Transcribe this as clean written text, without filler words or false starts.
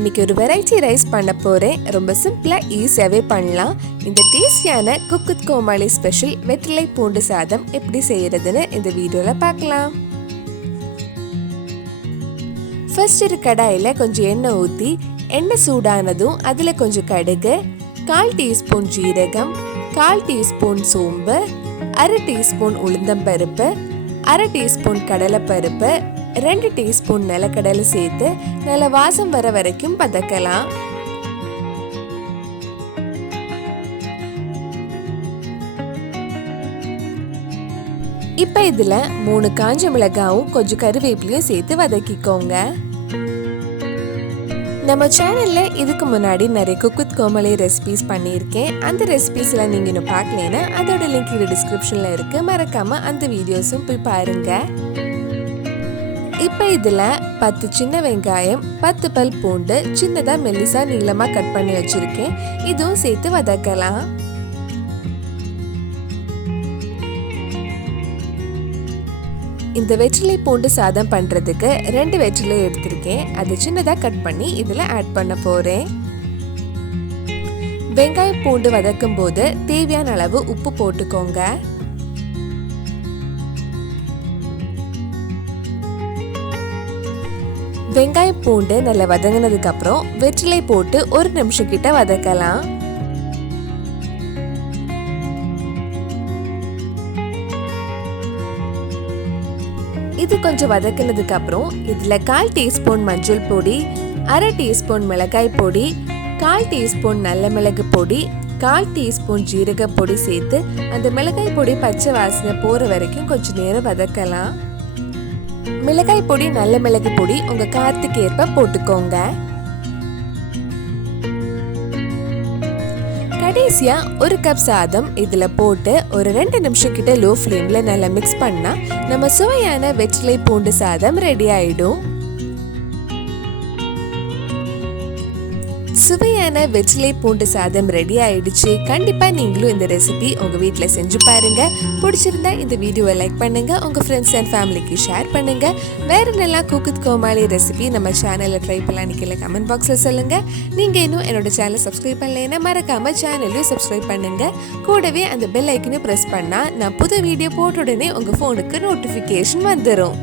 இன்னைக்கு ஒரு variety rice பண்ண போறேன். ரொம்ப சிம்பிளா ஈஸியாவே பண்ணலாம். இந்த டேஸ்டியான குக் வித் கோமாளி ஸ்பெஷல் வெற்றிலை பூண்டு சாதம் எப்படி செய்யறதுன்னு இந்த வீடியோல பார்க்கலாம். ஃபர்ஸ்ட் ஒரு கடாயில கொஞ்சம் எண்ணெய் ஊற்றி எண்ணெய் சூடானதும் அதில் கொஞ்சம் கடுகு, 1/4 டீஸ்பூன் ஜீரகம், 1/4 டீஸ்பூன் சோம்பு, 1/2 டீஸ்பூன் உளுந்தம்பருப்பு, 1/2 டீஸ்பூன் கடலைப்பருப்பு, 2 டீஸ்பூன் நிலக்கடலை சேர்த்து நல்ல வாசம் வர வரைக்கும் வதக்கலாம். இப்போ இதில் 3 காஞ்ச மிளகாயும் கொஞ்சம் கருவேப்பிலையும் சேர்த்து வதக்கிக்கோங்க. நம்ம சேனலில் இதுக்கு முன்னாடி நிறைய குக் வித் கோமாளி ரெசிபிஸ் பண்ணியிருக்கேன். அந்த ரெசிபிஸ்லாம் நீங்கள் இன்னும் பார்க்கலைன்னா அதோட லிங்க் இது டிஸ்கிரிப்ஷனில் இருக்குது. மறக்காமல் அந்த வீடியோஸும் போய் பாருங்கள். இப்போ இதில் 10 சின்ன வெங்காயம், 10 பல் பூண்டு சின்னதாக மெல்லிசா நீளமாக கட் பண்ணி வச்சுருக்கேன். இதுவும் சேர்த்து வதக்கலாம். இந்த வெற்றிலை பூண்டு சாதம் பண்ணுறதுக்கு 2 வெற்றிலை எடுத்திருக்கேன். அது சின்னதாக கட் பண்ணி இதில் ஆட் பண்ண போகிறேன். வெங்காயம் பூண்டு வதக்கும் போது தேவையான அளவு உப்பு போட்டுக்கோங்க. வெங்காயம் பூண்டு நல்லா வதங்கினதுக்கு அப்புறம் வெற்றிலை போட்டு 1 நிமிஷம் கிட்ட வதக்கலாம். இது கொஞ்சம் வதக்கினதுக்கு அப்புறம் இதில் 1/4 டீஸ்பூன் மஞ்சள் பொடி, 1/2 டீஸ்பூன் மிளகாய் பொடி, 1/4 டீஸ்பூன் நல்ல மிளகு பொடி, 1/4 டீஸ்பூன் ஜீரக பொடி சேர்த்து அந்த மிளகாய் பொடி பச்சை வாசனை போகிற வரைக்கும் கொஞ்சம் நேரம் வதக்கலாம். மிளகாய் பொடி நல்ல மிளகு பொடி உங்கள் காரத்துக்கு ஏற்ப போட்டுக்கோங்க. கடைசியா 1 கப் சாதம் இதுல போட்டு ஒரு 2 நிமிஷம் கிட்ட லோ ஃப்ளேம்ல நல்லா மிக்ஸ் பண்ணா நம்ம சுவையான வெற்றிலை பூண்டு சாதம் ரெடி ஆயிடும். சுவையான வெற்றிலை பூண்டு சாதம் ரெடி ஆயிடுச்சு. கண்டிப்பா நீங்களும் இந்த ரெசிபி உங்க வீட்ல செஞ்சு பாருங்க. பிடிச்சிருந்தா இந்த வீடியோவை லைக் பண்ணுங்க, உங்க ஃப்ரெண்ட்ஸ் அண்ட் ஃபேமிலிக்கு ஷேர் பண்ணுங்க. வேற நல்லா குக் வித் கோமாளி ரெசிபி நம்ம சேனல்ல ட்ரை பண்ணலாம் கீழே கமெண்ட் பாக்ஸ்ல சொல்லுங்க. நீங்க இன்னும் என்னோட சேனலை சப்ஸ்கிரைப் பண்ணலைன்னா மறக்காம சேனலையும் சப்ஸ்கிரைப் பண்ணுங்க. கூடவே அந்த பெல் ஐக்கனையும் பிரஸ் பண்ணா நான் புது வீடியோ போட்ட உடனே உங்க போனுக்கு நோட்டிபிகேஷன் வந்துடும்.